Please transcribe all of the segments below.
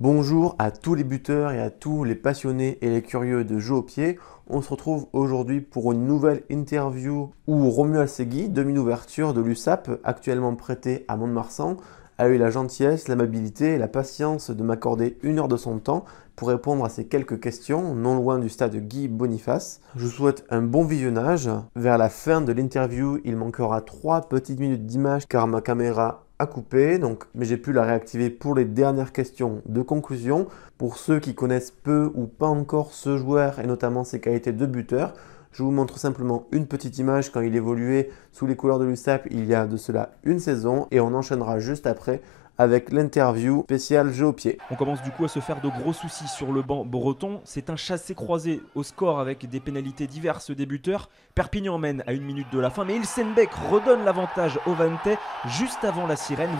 Bonjour à tous les buteurs et à tous les passionnés et les curieux de jeu au pied. On se retrouve aujourd'hui pour une nouvelle interview où Romuald Segui, demi-ouverture de l'USAP, actuellement prêté à Mont-de-Marsan, a eu la gentillesse, l'amabilité et la patience de m'accorder 1 heure de son temps pour répondre à ces quelques questions, non loin du stade Guy Boniface. Je vous souhaite un bon visionnage. Vers la fin de l'interview, il manquera 3 petites minutes d'image car ma caméra a coupé, mais j'ai pu la réactiver pour les dernières questions de conclusion. Pour ceux qui connaissent peu ou pas encore ce joueur et notamment ses qualités de buteur, je vous montre simplement une petite image quand il évoluait sous les couleurs de l'USAP il y a de cela une saison et on enchaînera juste après avec l'interview spéciale jeu au pied. On commence du coup à se faire de gros soucis sur le banc breton. C'est un chassé-croisé au score avec des pénalités diverses des buteurs. Perpignan mène à 1 minute de la fin, mais Ilsenbeck redonne l'avantage au Vantais juste avant la sirène,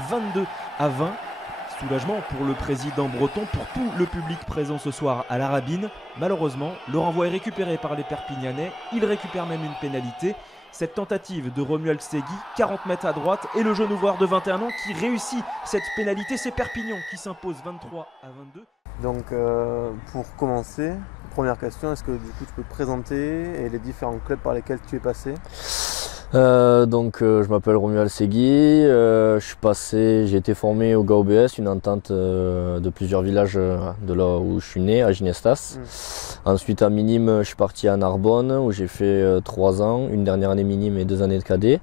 22-20. Soulagement pour le président breton, pour tout le public présent ce soir à la Rabine. Malheureusement, le renvoi est récupéré par les Perpignanais. Il récupère même une pénalité. Cette tentative de Romuald Segui, 40 mètres à droite, et le jeune ouvreur de 21 ans qui réussit cette pénalité. C'est Perpignan qui s'impose 23-22. Donc pour commencer, première question, est-ce que du coup tu peux te présenter et les différents clubs par lesquels tu es passé? Je m'appelle Romuald Segui, j'ai été formé au GAOBS, une entente de plusieurs villages de là où je suis né, à Ginestas. Ensuite à Minime, je suis parti à Narbonne où j'ai fait 3 ans, une dernière année Minime et 2 années de cadet.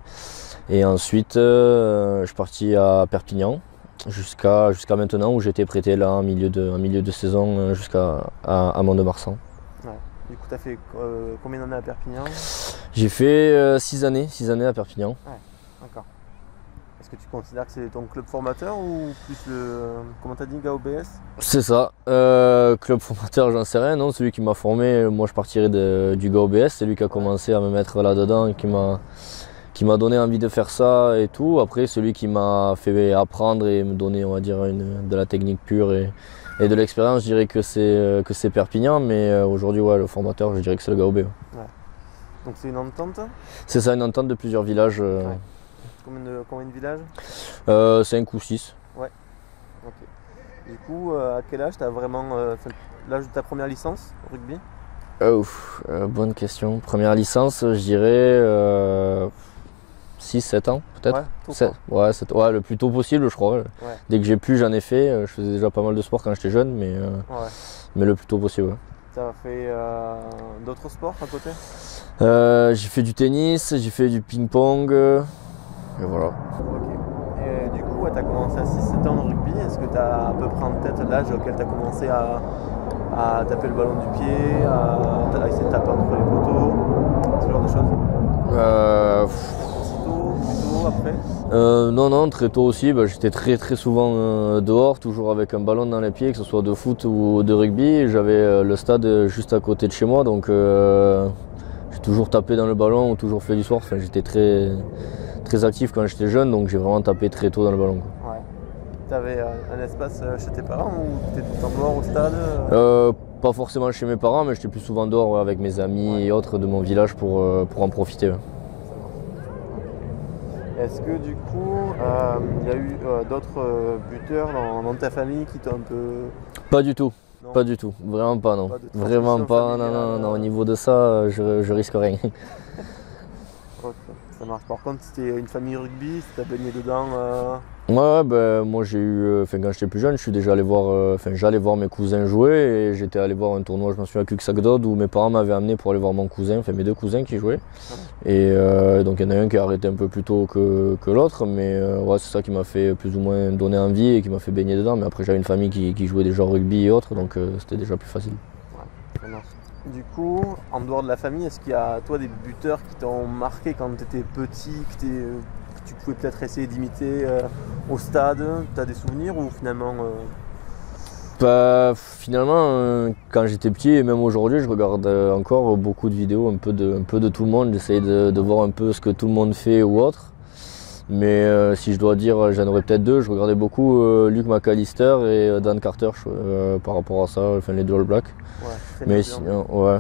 Et ensuite je suis parti à Perpignan jusqu'à maintenant où j'étais prêté là en milieu de saison jusqu'à Mont-de-Marsan. Ouais. Du coup, tu as fait combien d'années à Perpignan? J'ai fait 6 années à Perpignan. Ouais, d'accord. Est-ce que tu considères que c'est ton club formateur ou plus comment tu as dit, GAOBS? C'est ça. Club formateur, j'en sais rien, non. Celui qui m'a formé, moi je partirais du GAOBS. C'est lui qui a commencé à me mettre là-dedans et qui m'a donné envie de faire ça et tout. Après, celui qui m'a fait apprendre et me donner, on va dire, de la technique pure et de l'expérience, je dirais que c'est Perpignan. Mais aujourd'hui, ouais, le formateur, je dirais que c'est le GAOB. Ouais. Ouais. Donc c'est une entente? C'est ça, une entente de plusieurs villages. Ouais. Combien de villages? 5 ou 6. Ouais. Ok. Du coup, à quel âge tu as vraiment l'âge de ta première licence au rugby? Bonne question. Première licence, je dirais 6-7 ans peut-être. Ouais, tôt, quoi. Ouais, le plus tôt possible je crois. Ouais. Dès que j'ai pu, j'en ai fait. Je faisais déjà pas mal de sport quand j'étais jeune, Ouais. mais le plus tôt possible. Ouais. Tu as fait d'autres sports à côté? J'ai fait du tennis, j'ai fait du ping-pong. Et voilà. Ok. Et du coup, tu as commencé à 6-7 ans le rugby. Est-ce que tu as à peu près en tête l'âge auquel tu as commencé à taper le ballon du pied, à essayer de taper entre les poteaux, ce genre de choses? Aussitôt, plus tôt, après? Non, très tôt aussi. J'étais très souvent dehors, toujours avec un ballon dans les pieds, que ce soit de foot ou de rugby. J'avais le stade juste à côté de chez moi, donc j'ai toujours tapé dans le ballon ou toujours fait du sport. Enfin, j'étais très actif quand j'étais jeune, donc j'ai vraiment tapé très tôt dans le ballon. Ouais. Tu avais un espace chez tes parents ou tu étais tout le temps dehors au stade? Pas forcément chez mes parents, mais j'étais plus souvent dehors avec mes amis et autres de mon village pour en profiter. Ouais. Est-ce que du coup, il y a eu d'autres buteurs dans ta famille qui t'ont un peu... Pas du tout. Non. Pas du tout, vraiment pas non. Pas de Vraiment transmission pas, familiale, non, au niveau de ça, je risque rien. Ok, ça marche. Par contre, si t'es une famille rugby, si t'as baigné dedans... Ouais, moi j'ai eu, quand j'étais plus jeune, je suis déjà allé voir, j'allais voir mes cousins jouer et j'étais allé voir un tournoi, je me souviens à Cuxagdod où mes parents m'avaient amené pour aller voir mon cousin, mes 2 cousins qui jouaient. Et donc il y en a un qui a arrêté un peu plus tôt que l'autre, mais ouais, c'est ça qui m'a fait plus ou moins donner envie et qui m'a fait baigner dedans. Mais après j'avais une famille qui jouait déjà au rugby et autres, donc c'était déjà plus facile. Ouais, ça marche. Du coup, en dehors de la famille, est-ce qu'il y a toi des buteurs qui t'ont marqué quand tu étais petit, que tu pouvais peut-être essayer d'imiter au stade? Tu as des souvenirs ou finalement... Finalement, quand j'étais petit et même aujourd'hui, je regarde encore beaucoup de vidéos un peu de tout le monde. J'essaye de voir un peu ce que tout le monde fait ou autre. Mais si je dois dire, j'en aurais peut-être 2. Je regardais beaucoup Luke McAllister et Dan Carter par rapport à ça, les deux All Blacks. Ouais, Mais sinon, ouais.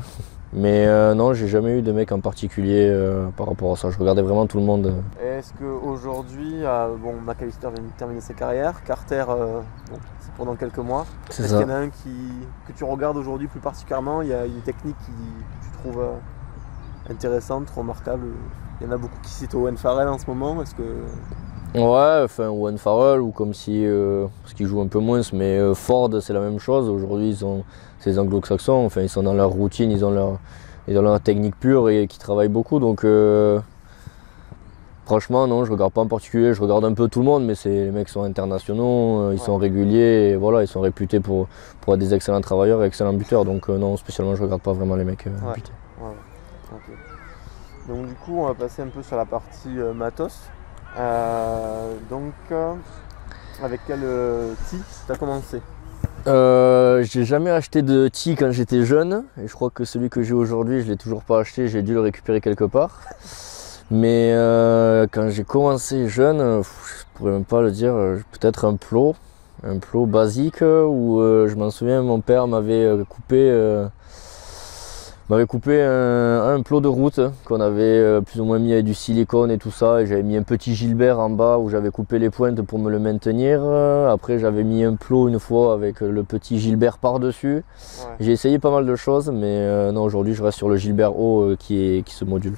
Mais non, j'ai jamais eu de mec en particulier par rapport à ça. Je regardais vraiment tout le monde. Est-ce qu'aujourd'hui, bon, McAllister vient de terminer sa carrière, Carter, bon, c'est pendant quelques mois. C'est Est-ce ça. qu'il y en a un que tu regardes aujourd'hui plus particulièrement? Il y a une technique que tu trouves intéressante, remarquable? Il y en a beaucoup qui citent Owen Farrell en ce moment. Est-ce que... Ouais, enfin Owen Farrell ou comme si, parce qu'ils jouent un peu moins, mais Ford c'est la même chose. Aujourd'hui c'est les anglo-saxons, enfin ils sont dans leur routine, ils ont leur technique pure et qui travaillent beaucoup. Donc franchement non, je regarde pas en particulier, je regarde un peu tout le monde, mais les mecs sont internationaux, ils sont réguliers, et voilà, ils sont réputés pour être des excellents travailleurs et excellents buteurs. Donc non, spécialement je regarde pas vraiment les mecs buter. Ouais. Ok. Donc du coup on va passer un peu sur la partie matos. Avec quel tee tu as commencé? J'ai jamais acheté de tee quand j'étais jeune et je crois que celui que j'ai aujourd'hui je l'ai toujours pas acheté, j'ai dû le récupérer quelque part. Mais quand j'ai commencé jeune, je pourrais même pas le dire, peut-être un plot basique où je m'en souviens, mon père m'avait coupé un plot de route qu'on avait plus ou moins mis avec du silicone et tout ça. Et j'avais mis un petit Gilbert en bas où j'avais coupé les pointes pour me le maintenir. Après j'avais mis un plot une fois avec le petit Gilbert par-dessus. Ouais. J'ai essayé pas mal de choses, mais non, aujourd'hui je reste sur le Gilbert haut qui se module.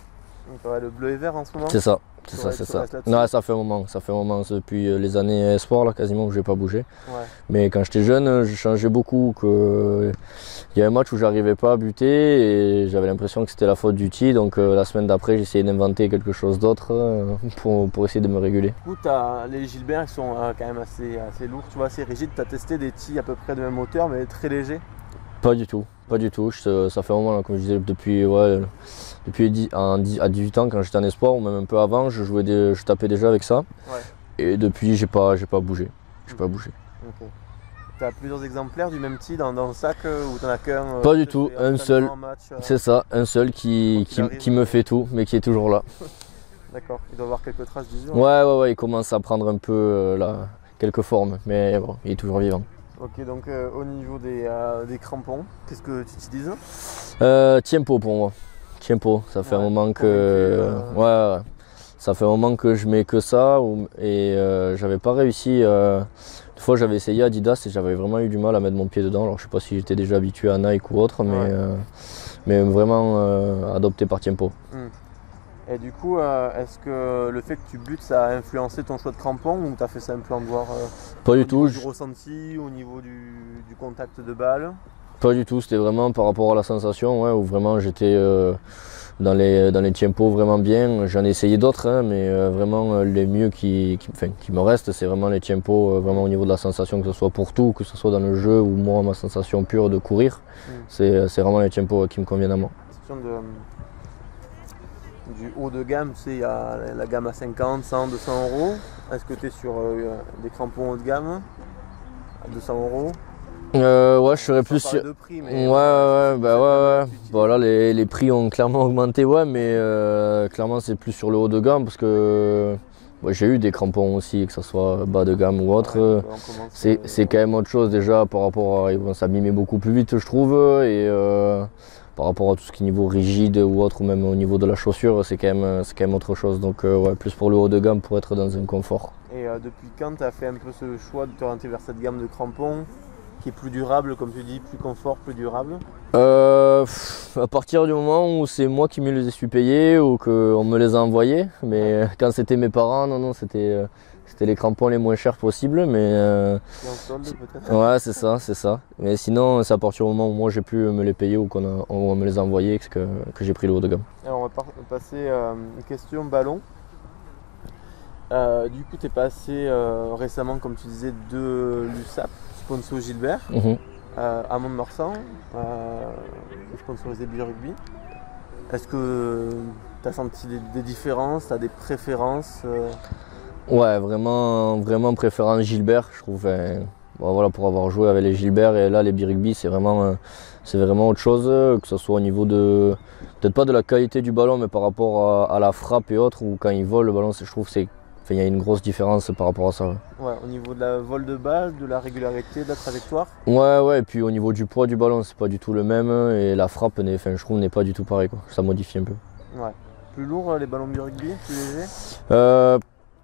Donc, ouais, le bleu et vert en ce moment? C'est ça. C'est Tu ça, restes c'est ça. là-dessus? Non, ça fait un moment, c'est depuis les années espoir là quasiment que j'ai pas bougé. Ouais. Mais quand j'étais jeune, j'ai changé beaucoup. Il y a un match où j'arrivais pas à buter et j'avais l'impression que c'était la faute du tee. Donc la semaine d'après, j'ai essayé d'inventer quelque chose d'autre pour essayer de me réguler. Du coup, les Gilbert ils sont quand même assez lourds, tu vois, assez rigides. Tu as testé des tees à peu près de même hauteur mais très légers? Pas du tout, pas du tout. Ça fait un moment, là, comme je disais, depuis à 18 ans quand j'étais en espoir ou même un peu avant, je tapais déjà avec ça. Ouais. Et depuis, j'ai pas bougé. J'ai pas bougé. Okay. Tu as plusieurs exemplaires du même tee dans le sac ou tu n'en as qu'un? Pas du tout, un seul. Match, C'est ça, un seul qui me fait tout, mais qui est toujours là. D'accord, il doit avoir quelques traces d'usure. Ouais, il commence à prendre un peu quelques formes, mais bon, il est toujours vivant. Ok, donc au niveau des crampons, qu'est-ce que tu utilises? Tiempo pour moi. Tiempo, ça fait un moment convaincu, que. Ouais, ça fait un moment que je mets que ça et j'avais pas réussi. Une fois j'avais essayé Adidas et j'avais vraiment eu du mal à mettre mon pied dedans. Alors je sais pas si j'étais déjà habitué à Nike ou autre, mais vraiment adopté par Tiempo. Et du coup, est-ce que le fait que tu butes, ça a influencé ton choix de crampon ou tu as fait ça un peu en dehors Pas du au tout. niveau du ressenti, au niveau du contact de balle? Pas du tout, c'était vraiment par rapport à la sensation, ouais, où vraiment j'étais dans les tiempos vraiment bien. J'en ai essayé d'autres, hein, mais vraiment les mieux qui me restent, c'est vraiment les tiempos, vraiment au niveau de la sensation, que ce soit pour tout, que ce soit dans le jeu ou moi, ma sensation pure de courir. C'est vraiment les tiempos qui me conviennent à moi. Question du haut de gamme, tu sais, il y a la gamme à 50, 100, 200 euros. Est-ce que tu es sur des crampons haut de gamme à 200 euros? Ouais, je serais plus sûr. De prix, mais ouais. Bon, là, les prix ont clairement augmenté, ouais, mais clairement, c'est plus sur le haut de gamme parce que ouais, j'ai eu des crampons aussi, que ce soit bas de gamme ou autre. C'est quand même autre chose déjà par rapport à. Ils vont s'abîmer beaucoup plus vite, je trouve, et par rapport à tout ce qui est niveau rigide ou autre, ou même au niveau de la chaussure, c'est quand même autre chose. Donc, ouais, plus pour le haut de gamme pour être dans un confort. Et depuis quand tu as fait un peu ce choix de t'orienter vers cette gamme de crampons qui est plus durable, comme tu dis, plus confort, plus durable? À partir du moment où c'est moi qui me les suis payés ou qu'on me les a envoyés, mais quand c'était mes parents, non, c'était les crampons les moins chers possibles, mais en solde peut-être? Ouais, c'est ça. Mais sinon, c'est à partir du moment où moi j'ai pu me les payer ou on me les a envoyés que j'ai pris le haut de gamme. Alors on va passer une question ballon. Du coup, tu es passé récemment, comme tu disais, de l'USAP, sponsor Gilbert, à Mont-de-Marsan, sponsorisé Bi-Rugby. Est-ce que tu as senti des différences, tu as des préférences? Ouais, vraiment préférence Gilbert, je trouve. Bon, voilà, pour avoir joué avec les Gilbert et là les Bi-Rugby, c'est vraiment autre chose, que ce soit au niveau de, peut-être pas de la qualité du ballon, mais par rapport à la frappe et autres, ou quand il vole le ballon, je trouve que c'est Enfin, il y a une grosse différence par rapport à ça. Ouais, Ouais, au niveau de la vol de balle, de la régularité, de la trajectoire. ouais, et puis au niveau du poids du ballon, c'est pas du tout le même. Et la frappe, enfin, je trouve, n'est pas du tout pareil, quoi. Ça modifie un peu. Ouais. Plus lourd les ballons du rugby, plus légers.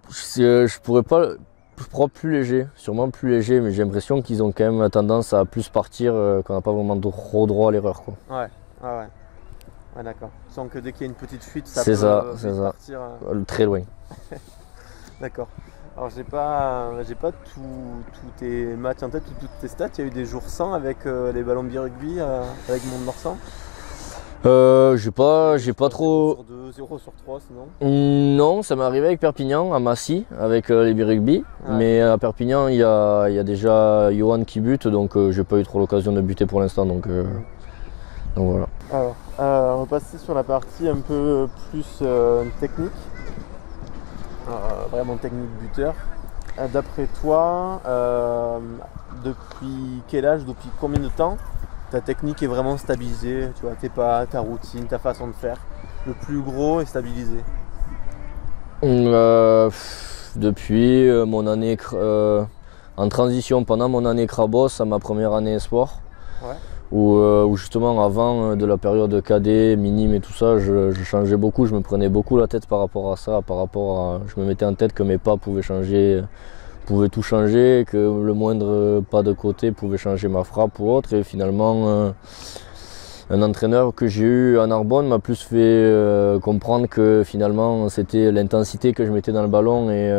Je pourrais pas. Je crois plus léger, sûrement plus léger, mais j'ai l'impression qu'ils ont quand même tendance à plus partir, qu'on n'a pas vraiment trop droit à l'erreur, quoi. Ouais, ah ouais. Ouais, d'accord. Sans que dès qu'il y a une petite fuite, ça C'est peut ça, vite c'est ça. partir. Très loin. D'accord. Alors j'ai pas tous tes matchs en tête, toutes tes stats. Il y a eu des jours sans avec les ballons de rugby, avec Mont-de-Marsan. J'ai pas trop. Sur 2, 0 sur 3 sinon. Non, ça m'est arrivé avec Perpignan, à Massy, avec les B-Rugby. Ouais. Mais à Perpignan, il y a déjà Johan qui bute, donc j'ai pas eu trop l'occasion de buter pour l'instant. Donc voilà. Alors, on va passer sur la partie un peu plus technique. Vraiment technique buteur. D'après toi, depuis quel âge, depuis combien de temps ta technique est vraiment stabilisée, tu vois, tes pas, ta routine, ta façon de faire. Le plus gros est stabilisé. Depuis mon année en transition pendant mon année Crabos à ma première année Espoir, Ouais. où justement avant de la période cadet, minime et tout ça, je changeais beaucoup, je me prenais beaucoup la tête par rapport à ça, je me mettais en tête que mes pas pouvaient changer. Pouvait tout changer, que le moindre pas de côté pouvait changer ma frappe ou autre. Et finalement, un entraîneur que j'ai eu à Narbonne m'a plus fait comprendre que finalement c'était l'intensité que je mettais dans le ballon et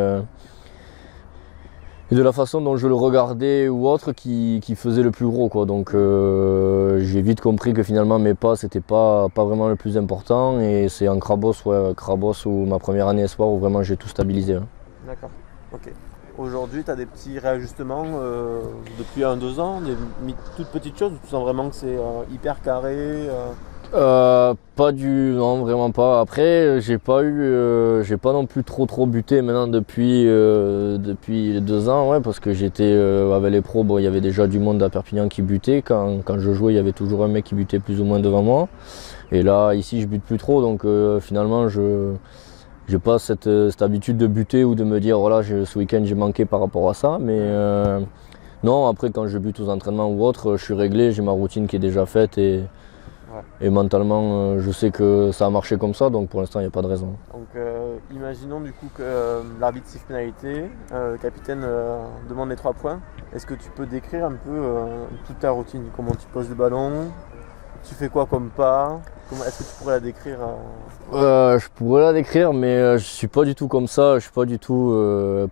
de la façon dont je le regardais ou autre qui faisait le plus gros, quoi. Donc j'ai vite compris que finalement mes pas c'était pas vraiment le plus important et c'est en Crabos ou ma première année espoir où vraiment j'ai tout stabilisé. Hein. D'accord, ok. Aujourd'hui, tu as des petits réajustements depuis 1-2 ans, toutes petites choses, ou tu sens vraiment que c'est hyper carré Non, vraiment pas. Après, j'ai pas non plus trop buté maintenant depuis les 2 ans, ouais, parce que j'étais avec les pros, bon, il y avait déjà du monde à Perpignan qui butait. Quand je jouais, il y avait toujours un mec qui butait plus ou moins devant moi. Et là, ici, je bute plus trop, donc finalement, j'ai pas cette habitude de buter ou de me dire voilà ce week-end j'ai manqué par rapport à ça, mais non, après quand je bute aux entraînements ou autre, je suis réglé, j'ai ma routine qui est déjà faite et mentalement je sais que ça a marché comme ça, donc pour l'instant il n'y a pas de raison. Donc imaginons du coup que l'arbitre siffle pénalité, le capitaine demande les 3 points. Est-ce que tu peux décrire un peu toute ta routine, comment tu poses le ballon, tu fais quoi comme pas, est-ce que tu pourrais la décrire Je pourrais la décrire, mais je suis pas du tout comme ça, je suis pas du tout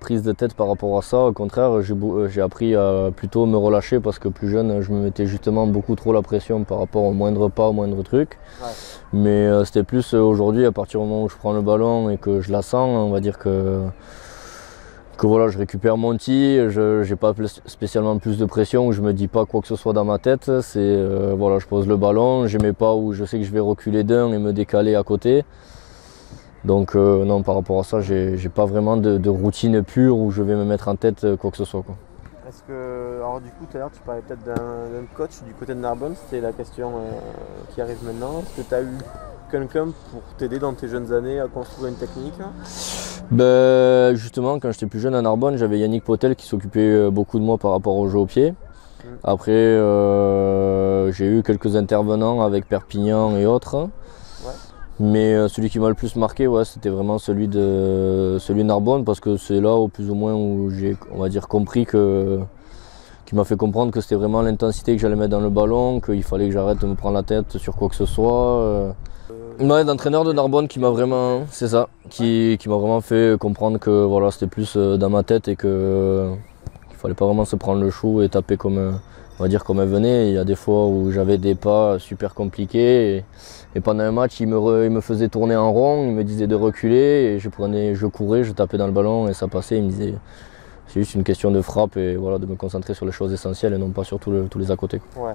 prise de tête par rapport à ça. Au contraire, j'ai appris à plutôt me relâcher parce que plus jeune, je me mettais justement beaucoup trop la pression par rapport au moindre pas, au moindre truc. Ouais. Mais c'était plus aujourd'hui, à partir du moment où je prends le ballon et que je la sens, on va dire que voilà, je récupère mon tir, je n'ai pas spécialement plus de pression, je me dis pas quoi que ce soit dans ma tête. C'est voilà, je pose le ballon, je mets pas où je sais que je vais reculer d'un et me décaler à côté. Donc non, par rapport à ça, j'ai pas vraiment de routine pure où je vais me mettre en tête quoi que ce soit, quoi. Est-ce que, alors du coup, tout à l'heure, tu parlais peut-être d'un coach du côté de Narbonne, c'était la question qui arrive maintenant. Est-ce que tu as eu quelqu'un pour t'aider dans tes jeunes années à construire une technique? Ben, justement, quand j'étais plus jeune à Narbonne, j'avais Yannick Potel qui s'occupait beaucoup de moi par rapport au jeu au pied. Après, j'ai eu quelques intervenants avec Perpignan et autres. Ouais. Mais celui qui m'a le plus marqué, ouais, c'était vraiment celui de Narbonne, parce que c'est là au plus ou moins où j'ai, on va dire, compris qui m'a fait comprendre que c'était vraiment l'intensité que j'allais mettre dans le ballon, qu'il fallait que j'arrête de me prendre la tête sur quoi que ce soit. Ouais, l'entraîneur de Narbonne qui m'a vraiment, c'est ça, qui m'a vraiment fait comprendre que voilà, c'était plus dans ma tête et qu'il fallait pas vraiment se prendre le chou et taper comme, on va dire, comme elle venait. Il y a des fois où j'avais des pas super compliqués et pendant un match, il me faisait tourner en rond, il me disait de reculer et je courais, je tapais dans le ballon et ça passait. Il me disait c'est juste une question de frappe et voilà, de me concentrer sur les choses essentielles et non pas sur tous les à côté. Ouais.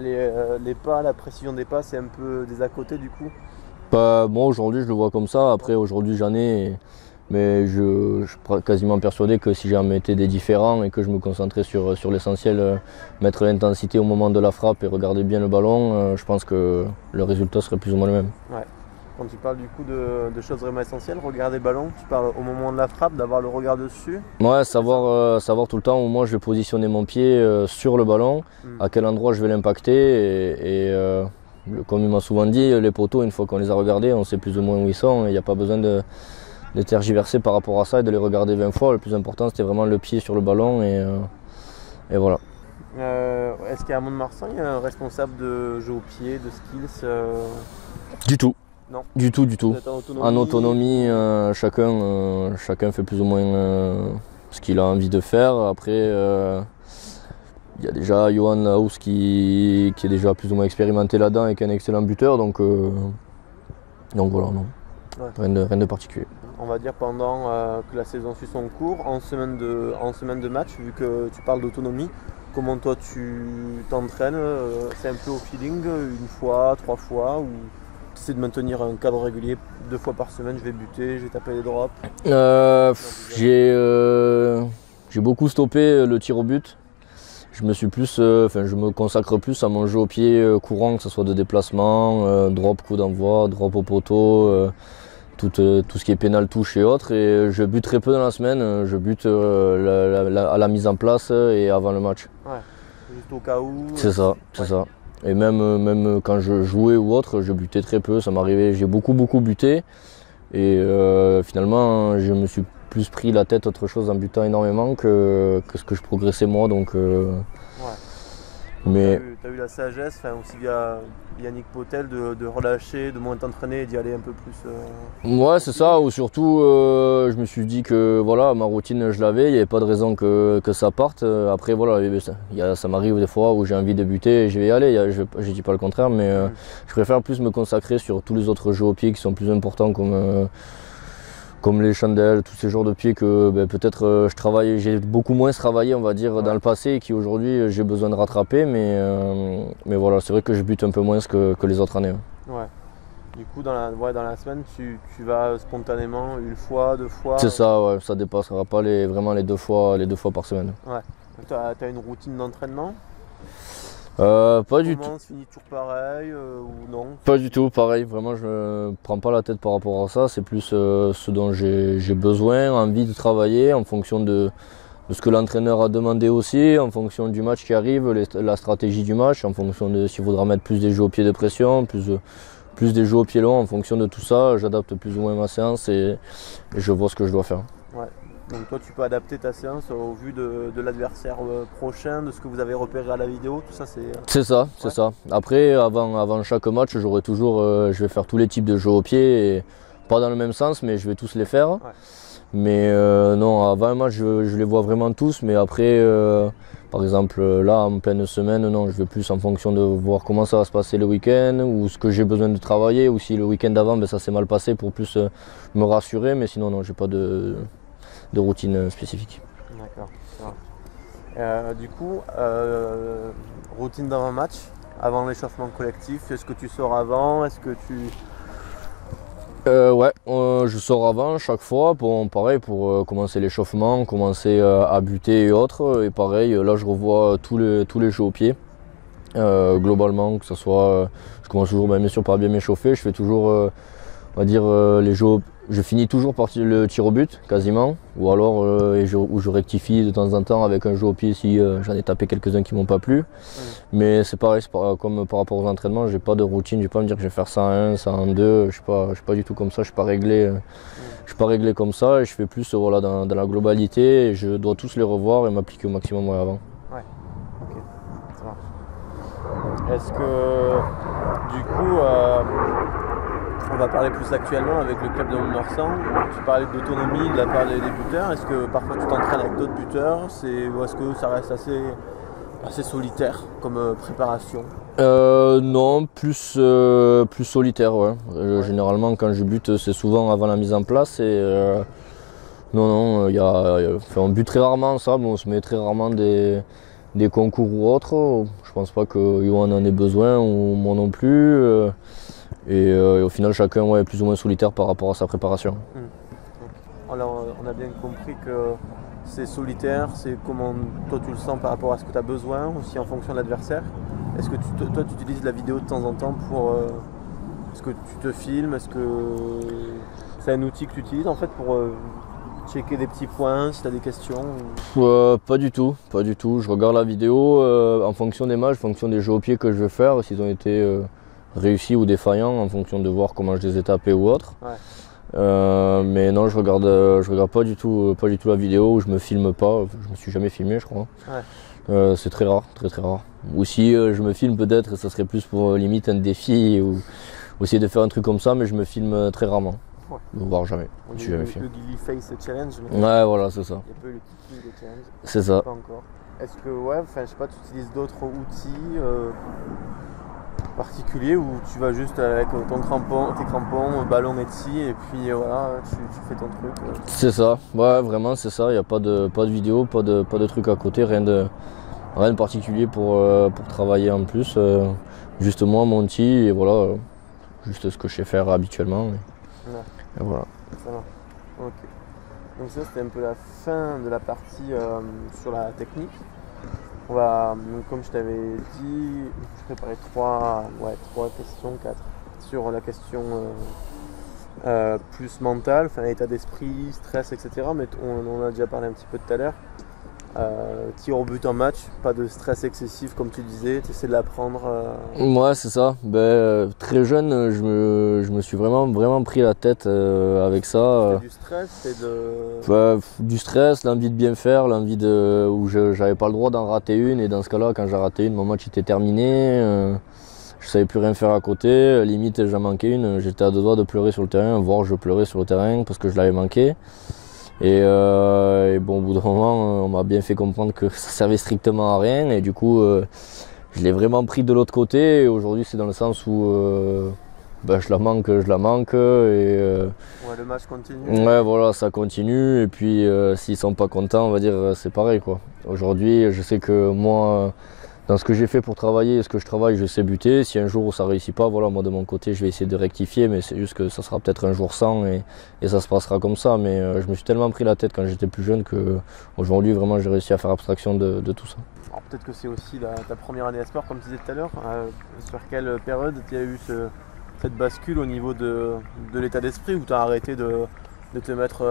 Les pas, la précision des pas, c'est un peu des à côté du coup. Moi aujourd'hui je le vois comme ça, après aujourd'hui j'en ai, mais je suis quasiment persuadé que si j'en mettais des différents et que je me concentrais sur l'essentiel, mettre l'intensité au moment de la frappe et regarder bien le ballon, je pense que le résultat serait plus ou moins le même. Ouais. Quand tu parles du coup de choses vraiment essentielles, regarder le ballon, tu parles au moment de la frappe, d'avoir le regard dessus. Ouais, savoir tout le temps où moi je vais positionner mon pied sur le ballon, à quel endroit je vais l'impacter. Comme il m'a souvent dit, les poteaux, une fois qu'on les a regardés, on sait plus ou moins où ils sont. Il n'y a pas besoin de tergiverser par rapport à ça et de les regarder 20 fois. Le plus important, c'était vraiment le pied sur le ballon et voilà. Est-ce qu'à Mont-de-Marsan, il y a un responsable de jeu au pied, de skills Du tout. Non. Du tout. Vous êtes en autonomie. En autonomie, chacun fait plus ou moins ce qu'il a envie de faire. Après, il y a déjà Johan Haus qui est déjà plus ou moins expérimenté là-dedans et qui est un excellent buteur. Donc voilà, non. Ouais. Rien de particulier. On va dire pendant que la saison suit son cours, en semaine de match, vu que tu parles d'autonomie, comment toi tu t'entraînes? C'est un peu au feeling, une fois, 3 fois, ou tu essaies de maintenir un cadre régulier, 2 fois par semaine, je vais buter, je vais taper les drops? J'ai beaucoup stoppé le tir au but. Je me consacre plus à mon jeu au pied courant, que ce soit de déplacement, drop, coup d'envoi, drop au poteau, tout ce qui est pénal, touche et autres. Et je bute très peu dans la semaine, je bute à la mise en place et avant le match. Ouais, juste au cas où. C'est ça. Et même quand je jouais ou autre, je butais très peu, ça m'arrivait, j'ai beaucoup buté. Et finalement, je me suis plus pris la tête autre chose en butant énormément que ce que je progressais moi. Donc, mais tu as eu la sagesse, aussi via Yannick Potel, de relâcher, de moins t'entraîner et d'y aller un peu plus. Ouais, c'est ça. Ou surtout, je me suis dit que voilà, ma routine, je l'avais, il n'y avait pas de raison que ça parte. Après, voilà, ça m'arrive des fois où j'ai envie de buter et je vais y aller. Je ne dis pas le contraire, mais je préfère plus me consacrer sur tous les autres jeux au pied qui sont plus importants comme les chandelles, tous ces genres de pieds que peut-être j'ai beaucoup moins travaillé, on va dire, dans le passé et qui aujourd'hui j'ai besoin de rattraper, mais voilà, c'est vrai que je bute un peu moins que les autres années. Ouais. Du coup, dans la semaine, tu vas spontanément 1 fois, 2 fois? C'est ça, ouais, ça dépassera pas vraiment les 2 fois par semaine. Ouais. Tu as une routine d'entraînement? Pas du tout. Finit toujours pareil ou non? Pas du tout, pareil, vraiment je ne prends pas la tête par rapport à ça, c'est plus ce dont j'ai besoin, envie de travailler en fonction de ce que l'entraîneur a demandé aussi, en fonction du match qui arrive, la stratégie du match, en fonction de s'il faudra mettre plus des jeux au pied de pression, plus des jeux au pied long, en fonction de tout ça, j'adapte plus ou moins ma séance et je vois ce que je dois faire. Ouais. Donc toi tu peux adapter ta séance au vu de l'adversaire prochain, de ce que vous avez repéré à la vidéo, tout ça c'est ça, c'est ça. Après avant chaque match j'aurai toujours, je vais faire tous les types de jeux au pied, et pas dans le même sens mais je vais tous les faire. Ouais. Mais non, avant un match je les vois vraiment tous, mais après par exemple là en pleine semaine, non, je vais plus en fonction de voir comment ça va se passer le week-end ou ce que j'ai besoin de travailler, ou si le week-end d'avant ça s'est mal passé pour plus me rassurer, mais sinon non, j'ai pas de routine spécifique. D'accord. Du coup, routine d'avant-match, avant l'échauffement collectif, est-ce que tu sors avant? Est-ce que tu... Ouais, je sors avant chaque fois, pareil pour commencer l'échauffement, commencer à buter et autres. Et pareil, là je revois tous les jeux au pied. Globalement, que ce soit, je commence toujours bien sûr par bien m'échauffer, je fais toujours, on va dire, les jeux. Je finis toujours par le tir au but, quasiment, ou alors où je rectifie de temps en temps avec un jeu au pied si j'en ai tapé quelques-uns qui m'ont pas plu. Mais c'est pareil, comme par rapport aux entraînements, j'ai pas de routine, je vais pas me dire que je vais faire ça en 1, ça en 2, je suis pas du tout comme ça, je suis pas réglé comme ça, et je fais plus voilà, dans la globalité, et je dois tous les revoir et m'appliquer au maximum avant. Ouais, ok, ça marche. Est-ce que du coup, on va parler plus actuellement avec le club de Mont-de-Marsan. Tu parlais d'autonomie de la part des buteurs. Est-ce que parfois tu t'entraînes avec d'autres buteurs ou est-ce que ça reste assez solitaire comme préparation? Non, plus solitaire. Ouais. Généralement, quand je bute, c'est souvent avant la mise en place. Et non, on bute très rarement ensemble. On se met très rarement des concours ou autres. Je pense pas que Johan en ait besoin ou moi non plus. Et au final, chacun est plus ou moins solitaire par rapport à sa préparation. Alors, on a bien compris que c'est solitaire, c'est comment toi tu le sens par rapport à ce que tu as besoin, aussi en fonction de l'adversaire. Est-ce que toi tu utilises la vidéo de temps en temps Est-ce que tu te filmes? Est-ce que c'est un outil que tu utilises en fait pour checker des petits points si tu as des questions? Pas du tout, pas du tout. Je regarde la vidéo en fonction des matchs, en fonction des jeux au pied que je vais faire, s'ils ont été réussis ou défaillants, en fonction de voir comment je les ai tapés ou autre. Ouais. Mais non, je regarde pas du tout la vidéo, je me filme pas, je me suis jamais filmé je crois. Ouais. C'est très rare, très très rare. Ou si je me filme peut-être, ça serait plus pour limite un défi ou essayer de faire un truc comme ça, mais je me filme très rarement. Ouais. Voire jamais. On Je a suis jamais le filmé. Gilly Face Challenge. Ouais, voilà, c'est ça. Il y a peu le Kicking Challenge. C'est ça. Pas encore. Est-ce que, ouais, enfin, je sais pas, tu utilises d'autres outils particuliers ou tu vas juste avec ton crampon, tes crampons, ballon Etsy et puis voilà, tu fais ton truc. C'est ça, ouais, vraiment, c'est ça. Il n'y a pas de vidéo, pas de truc à côté, rien de particulier pour travailler en plus. Juste moi, mon outil, et voilà, juste ce que je sais faire habituellement. Ouais. Et voilà. Ça va. Ok. Donc ça c'était un peu la fin de la partie sur la technique. On va, donc comme je t'avais dit, je préparais trois questions, 4 sur la question plus mentale, enfin état d'esprit, stress, etc. Mais on en a déjà parlé un petit peu tout à l'heure. Tir au but en match, pas de stress excessif comme tu disais, tu essaies de l'apprendre. Ouais, c'est ça. Très jeune, je me suis vraiment pris la tête avec ça. C'était du stress, c'était Du stress, l'envie de bien faire, où j'avais pas le droit d'en rater une, et dans ce cas-là, quand j'ai raté une, mon match était terminé. Je savais plus rien faire à côté, limite j'en manquais une, j'étais à deux doigts de pleurer sur le terrain, voire je pleurais sur le terrain parce que je l'avais manqué. Et bon, au bout d'un moment, on m'a bien fait comprendre que ça servait strictement à rien, et du coup, je l'ai vraiment pris de l'autre côté. Et aujourd'hui, c'est dans le sens où je la manque. ouais, le match continue. Ouais, voilà, ça continue. Et puis, s'ils sont pas contents, on va dire, c'est pareil, quoi. Aujourd'hui, je sais que moi, dans ce que j'ai fait pour travailler et ce que je travaille, je sais buter. Si un jour où ça réussit pas, voilà, moi de mon côté, je vais essayer de rectifier, mais c'est juste que ça sera peut-être un jour sans, et ça se passera comme ça. Mais je me suis tellement pris la tête quand j'étais plus jeune qu'aujourd'hui, vraiment, j'ai réussi à faire abstraction de tout ça. Alors peut-être que c'est aussi ta première année à sport, comme tu disais tout à l'heure. Sur quelle période tu as eu cette bascule au niveau de l'état d'esprit, où tu as arrêté de te mettre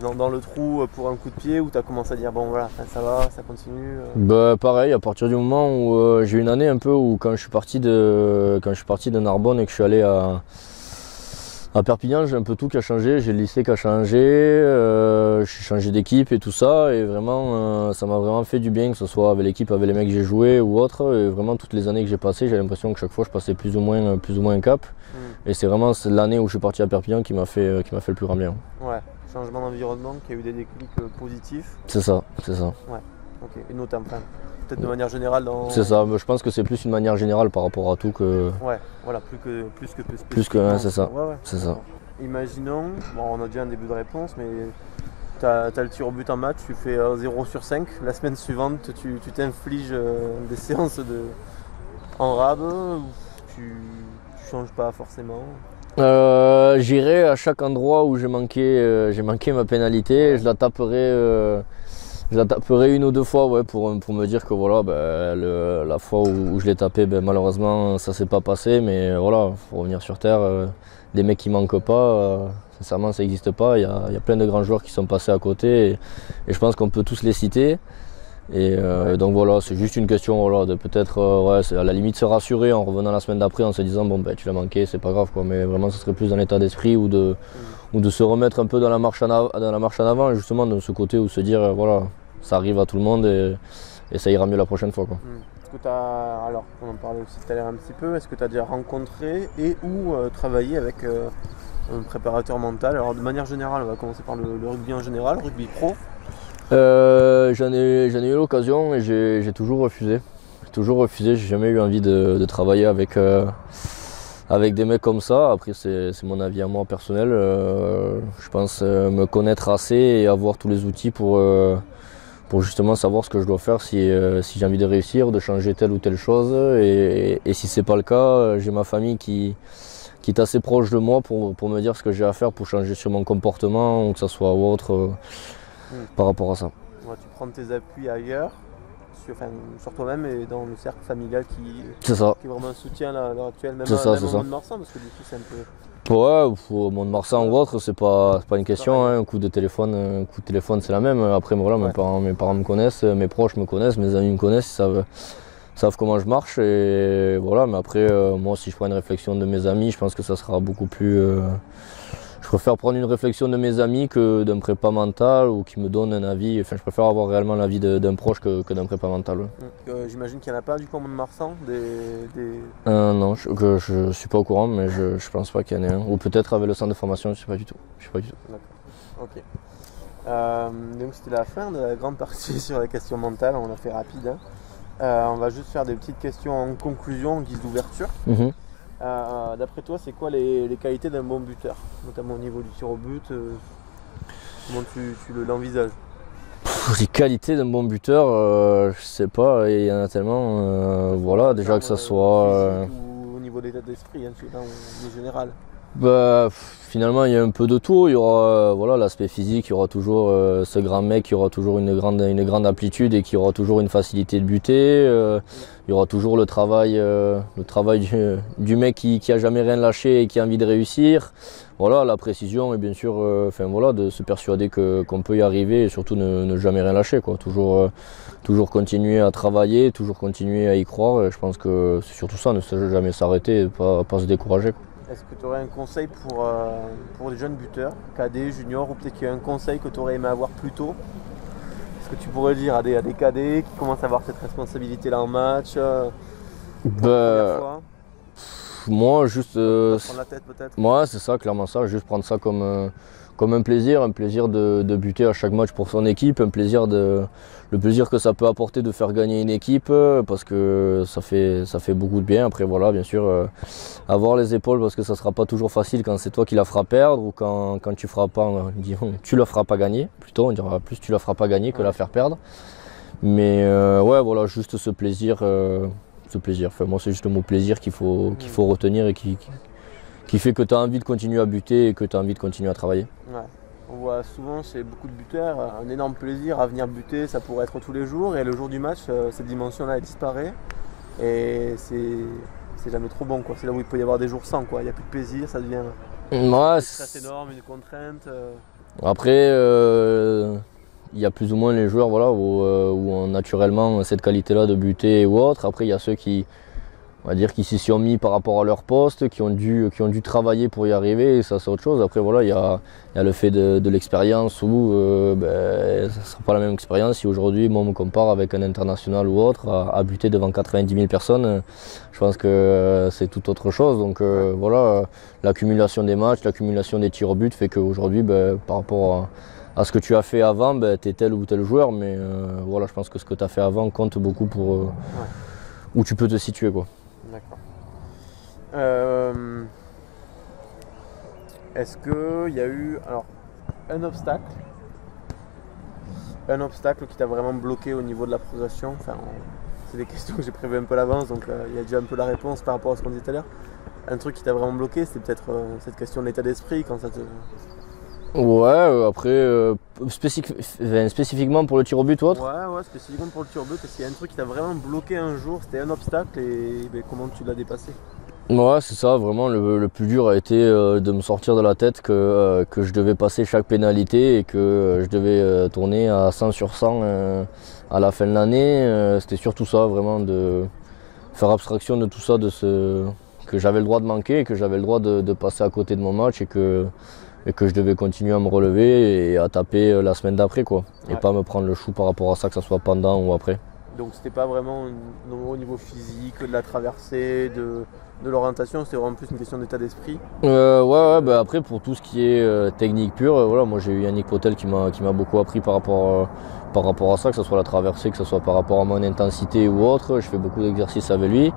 dans le trou pour un coup de pied, où tu as commencé à dire bon voilà, ça va, ça continue. Pareil, à partir du moment où j'ai eu une année un peu où quand je suis parti de Narbonne et que je suis allé à Perpignan, j'ai un peu tout qui a changé, j'ai le lycée qui a changé, j'ai changé d'équipe et tout ça, et vraiment ça m'a vraiment fait du bien, que ce soit avec l'équipe, avec les mecs que j'ai joué ou autre. Et vraiment toutes les années que j'ai passées, j'ai l'impression que chaque fois je passais plus ou moins un cap. Et c'est vraiment l'année où je suis parti à Perpignan qui m'a fait le plus grand bien. Ouais, changement d'environnement, qui a eu des déclics positifs. C'est ça. Ouais, ok. Et notamment, peut-être de manière générale C'est ça, je pense que c'est plus une manière générale par rapport à tout que... Ouais, voilà, plus que c'est ça. Ouais. C'est ça. Imaginons, bon, on a déjà un début de réponse, mais tu as le tir au but en match, tu fais 0 sur 5. La semaine suivante, tu t'infliges des séances en rab, ou tu changes pas forcément? J'irai à chaque endroit où j'ai manqué ma pénalité, je la taperai une ou deux fois, ouais, pour me dire que voilà, la fois où je l'ai tapé, malheureusement ça s'est pas passé, mais voilà, faut revenir sur terre. Des mecs qui manquent pas, sincèrement ça n'existe pas. Il y a plein de grands joueurs qui sont passés à côté, et je pense qu'on peut tous les citer. Et donc voilà, c'est juste une question, voilà, de peut-être à la limite se rassurer en revenant la semaine d'après en se disant bon tu l'as manqué, c'est pas grave, quoi. Mais vraiment ce serait plus dans l'état d'esprit ou de se remettre un peu dans la marche en avant, justement, de ce côté où se dire voilà, ça arrive à tout le monde, et ça ira mieux la prochaine fois, quoi. Est-ce que alors on en parlait aussi tout à l'heure un petit peu, est-ce que tu as déjà rencontré et ou travaillé avec un préparateur mental? Alors de manière générale, on va commencer par le rugby en général, rugby pro. J'en ai eu l'occasion et j'ai toujours refusé. J'ai jamais eu envie de travailler avec des mecs comme ça. Après c'est mon avis à moi personnel. Je pense me connaître assez et avoir tous les outils pour justement savoir ce que je dois faire si j'ai envie de réussir, de changer telle ou telle chose. Et si c'est pas le cas, j'ai ma famille qui est assez proche de moi pour me dire ce que j'ai à faire pour changer sur mon comportement, ou que ça soit autre. Par rapport à ça. Ouais, tu prends tes appuis ailleurs, sur toi-même et dans le cercle familial C'est ça. qui est vraiment un soutien à l'heure actuelle, même C'est ça, c'est au ça. Mont-de-Marsan, parce que du coup c'est un peu... Ouais, au Mont-de-Marsan ou autre, c'est pas une question. Hein. Un coup de téléphone, c'est la même. Après, voilà, Ouais. mes parents me connaissent, mes proches me connaissent, mes amis me connaissent, ils savent comment je marche. Et voilà, mais après, moi, si je prends une réflexion de mes amis, je pense que ça sera beaucoup plus. Je préfère prendre une réflexion de mes amis que d'un prépa mental ou qui me donne un avis. Enfin, je préfère avoir réellement l'avis d'un proche que d'un prépa mental. Ouais. J'imagine qu'il n'y en a pas du coup au Mont-de-Marsan, Non, je suis pas au courant, mais je pense pas qu'il y en ait un. Ou peut-être avec le centre de formation, je sais pas du tout. D'accord, ok. Donc c'était la fin de la grande partie sur la question mentale, on l'a fait rapide. Hein. On va juste faire des petites questions en conclusion, en guise d'ouverture. Mhm. D'après toi, c'est quoi les qualités d'un bon buteur, notamment au niveau du tir au but, comment tu l'envisages? Les qualités d'un bon buteur, je sais pas, il y en a tellement. Voilà, déjà que ça soit. Physique ou au niveau d'état d'esprit, hein, là on est général. Finalement, il y a un peu de tout. Il y aura voilà, l'aspect physique, il y aura toujours ce grand mec qui aura toujours une grande amplitude et qui aura toujours une facilité de buter. Il y aura toujours le travail du mec qui a jamais rien lâché et qui a envie de réussir. Voilà, la précision et bien sûr voilà, de se persuader qu'on peut y arriver et surtout ne jamais rien lâcher, quoi. Toujours continuer à travailler, toujours continuer à y croire. Et je pense que c'est surtout ça, ne jamais s'arrêter et pas se décourager, quoi. Est-ce que tu aurais un conseil pour les jeunes buteurs, cadets, juniors, ou peut-être qu'il y a un conseil que tu aurais aimé avoir plus tôt? Est-ce que tu pourrais dire à des cadets qui commencent à avoir cette responsabilité-là en match pour la première fois? Moi, juste. Prendre la tête peut-être? Moi, c'est ça, clairement ça. Juste prendre ça comme un plaisir de buter à chaque match pour son équipe, le plaisir que ça peut apporter de faire gagner une équipe, parce que ça fait beaucoup de bien. Après, voilà, bien sûr, avoir les épaules, parce que ça ne sera pas toujours facile quand c'est toi qui la feras perdre ou quand tu feras pas, disons, tu la feras pas gagner. Plutôt, on dira plus tu la feras pas gagner que la faire perdre. Mais ouais, voilà, juste ce plaisir. Enfin, moi, c'est juste le mot plaisir qu'il faut retenir et qui fait que tu as envie de continuer à buter et que tu as envie de continuer à travailler. Ouais. On voit souvent chez beaucoup de buteurs un énorme plaisir à venir buter, ça pourrait être tous les jours, et le jour du match, cette dimension-là elle disparaît et c'est jamais trop bon, quoi. C'est là où il peut y avoir des jours sans, quoi. Il n'y a plus de plaisir, ça devient un stress énorme, une contrainte. Après, il y a plus ou moins les joueurs voilà, où ont naturellement cette qualité-là de buter ou autre. Après, il y a ceux qui s'y sont mis par rapport à leur poste, qui ont dû travailler pour y arriver, et ça c'est autre chose. Après voilà, il y a le fait de l'expérience où ça ne sera pas la même expérience si aujourd'hui moi on me compare avec un international ou autre à buter devant 90 000 personnes. Je pense que c'est tout autre chose. Donc voilà, l'accumulation des matchs, l'accumulation des tirs au but fait qu'aujourd'hui par rapport à ce que tu as fait avant, tu es tel ou tel joueur, mais voilà, je pense que ce que tu as fait avant compte beaucoup pour où tu peux te situer, quoi. D'accord. Est-ce qu'il y a eu un obstacle qui t'a vraiment bloqué au niveau de la progression? C'est des questions que j'ai prévues un peu à l'avance, donc il y a déjà un peu la réponse par rapport à ce qu'on disait tout à l'heure. Un truc qui t'a vraiment bloqué, c'était peut-être cette question de l'état d'esprit quand ça te... Ouais, après, spécifiquement pour le tir au but ou autre? Ouais, spécifiquement pour le tir au but, est-ce qu'il y a un truc qui t'a vraiment bloqué un jour, c'était un obstacle et comment tu l'as dépassé? Ouais, c'est ça, vraiment le plus dur a été de me sortir de la tête que je devais passer chaque pénalité et que je devais tourner à 100 sur 100 à la fin de l'année. C'était surtout ça, vraiment, de faire abstraction de tout ça, que j'avais le droit de manquer et que j'avais le droit de passer à côté de mon match et que je devais continuer à me relever et à taper la semaine d'après, quoi. Et pas me prendre le chou par rapport à ça, que ce soit pendant ou après. Donc c'était pas vraiment au niveau physique, de la traversée, de l'orientation, c'était vraiment plus une question d'état d'esprit? Ouais, après pour tout ce qui est technique pure, voilà, moi j'ai eu Yannick Potel qui m'a beaucoup appris par rapport à ça, que ce soit la traversée, que ce soit par rapport à mon intensité ou autre. Je fais beaucoup d'exercices avec lui.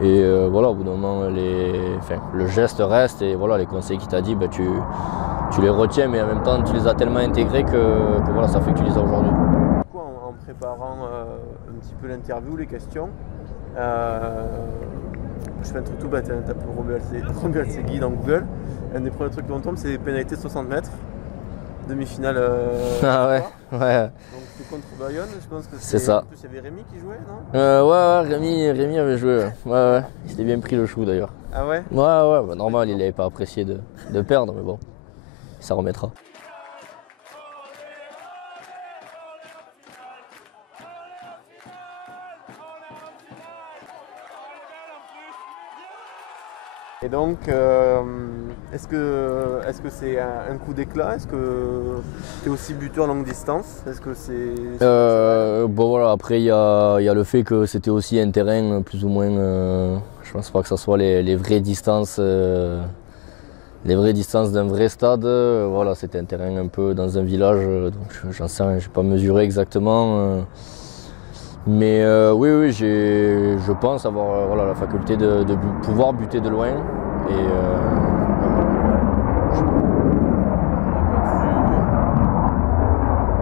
Et voilà, au bout d'un moment, le geste reste et voilà, les conseils qu'il t'a dit, tu les retiens, mais en même temps, tu les as tellement intégrés que voilà, ça fait que tu les as aujourd'hui. Du coup, en préparant un petit peu l'interview, les questions, je fais un truc tout bête, hein, tape Romuald Segui dans Google. Un des premiers trucs qu'on tombe, c'est les pénalités de 60 mètres. demi-finale. Ah ouais, soir. ouais. Donc c'est contre Bayonne, je pense que C'est ça. En plus, il y avait Rémi qui jouait, non? Ouais, Rémi avait joué. Ouais. Il s'était bien pris le chou d'ailleurs. Ah ouais? Ouais, bah, normal, il n'avait pas apprécié de perdre, mais bon, ça remettra. Et donc, est-ce que c'est un coup d'éclat? Est-ce que tu es aussi buteur longue distance? Est-ce que c'est... Bon voilà, après il y a le fait que c'était aussi un terrain plus ou moins, je pense pas que ça soit les vraies distances, d'un vrai stade. Voilà, c'était un terrain un peu dans un village, donc j'en sais rien, j'ai pas mesuré exactement. Mais oui, je pense avoir voilà, la faculté de pouvoir buter de loin. Et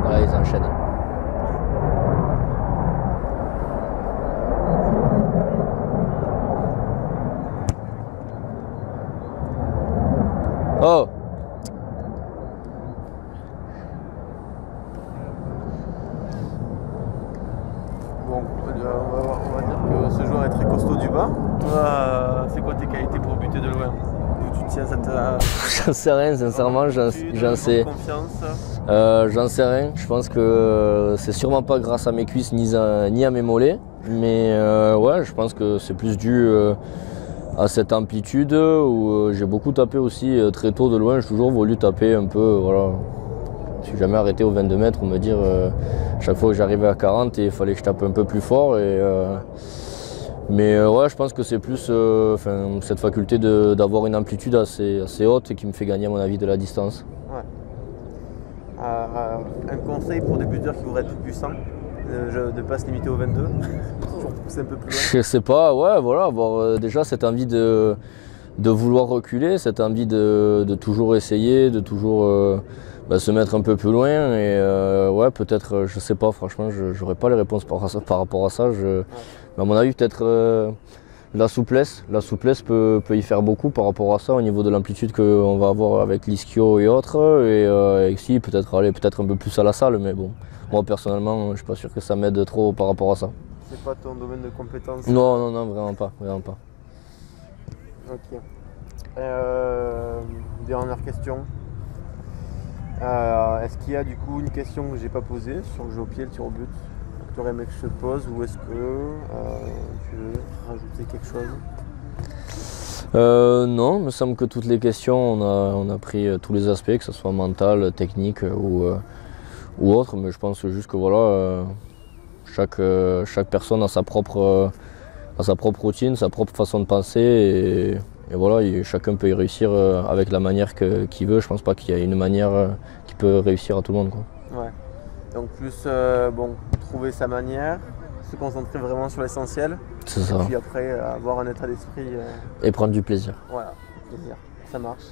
voilà, ils enchaînent. Oh! Bon, on va dire que ce joueur est très costaud du bas. Toi, c'est quoi tes qualités pour buter de loin? D'où tu tiens cette... J'en sais rien, sincèrement, j'en sais. Confiance. J'en sais rien. Je pense que c'est sûrement pas grâce à mes cuisses ni à mes mollets. Mais ouais, je pense que c'est plus dû à cette amplitude où j'ai beaucoup tapé aussi très tôt de loin. J'ai toujours voulu taper un peu, voilà. Je suis jamais arrêté aux 22 mètres ou me dire chaque fois que j'arrivais à 40 il fallait que je tape un peu plus fort. Mais ouais, je pense que c'est plus cette faculté d'avoir une amplitude assez haute qui me fait gagner à mon avis de la distance. Ouais. Un conseil pour des buteurs qui voudraient être plus puissants, de ne pas se limiter aux 22, pour pousser un peu plus loin. Je sais pas, ouais, voilà, avoir déjà cette envie de vouloir reculer, cette envie de toujours essayer, de toujours se mettre un peu plus loin. Et ouais, peut-être, je sais pas, franchement, je n'aurais pas les réponses par rapport à ça. Mais à mon avis, peut-être la souplesse peut y faire beaucoup par rapport à ça, au niveau de l'amplitude qu'on va avoir avec l'ischio et autres. Et si, peut-être aller un peu plus à la salle, mais bon, moi personnellement, je suis pas sûr que ça m'aide trop par rapport à ça. C'est pas ton domaine de compétence? Non, vraiment pas. Ok. Dernière question. Est-ce qu'il y a du coup une question que j'ai pas posée sur le jeu au pied, le tir au but, que tu aurais aimé que je te pose, ou est-ce que tu veux rajouter quelque chose? Non, il me semble que toutes les questions, on a pris tous les aspects, que ce soit mental, technique ou autre, mais je pense juste que voilà, chaque personne a sa propre routine, sa propre façon de penser, et voilà, chacun peut y réussir avec la manière qu'il veut. Je pense pas qu'il y a une manière qui peut réussir à tout le monde, quoi. Ouais. Donc plus trouver sa manière, se concentrer vraiment sur l'essentiel. C'est ça. Et puis après avoir un état d'esprit. Et prendre du plaisir. Voilà, plaisir. Ça marche.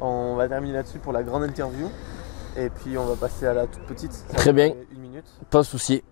On va terminer là-dessus pour la grande interview. Et puis on va passer à la toute petite. Très bien. Une minute. Pas de souci.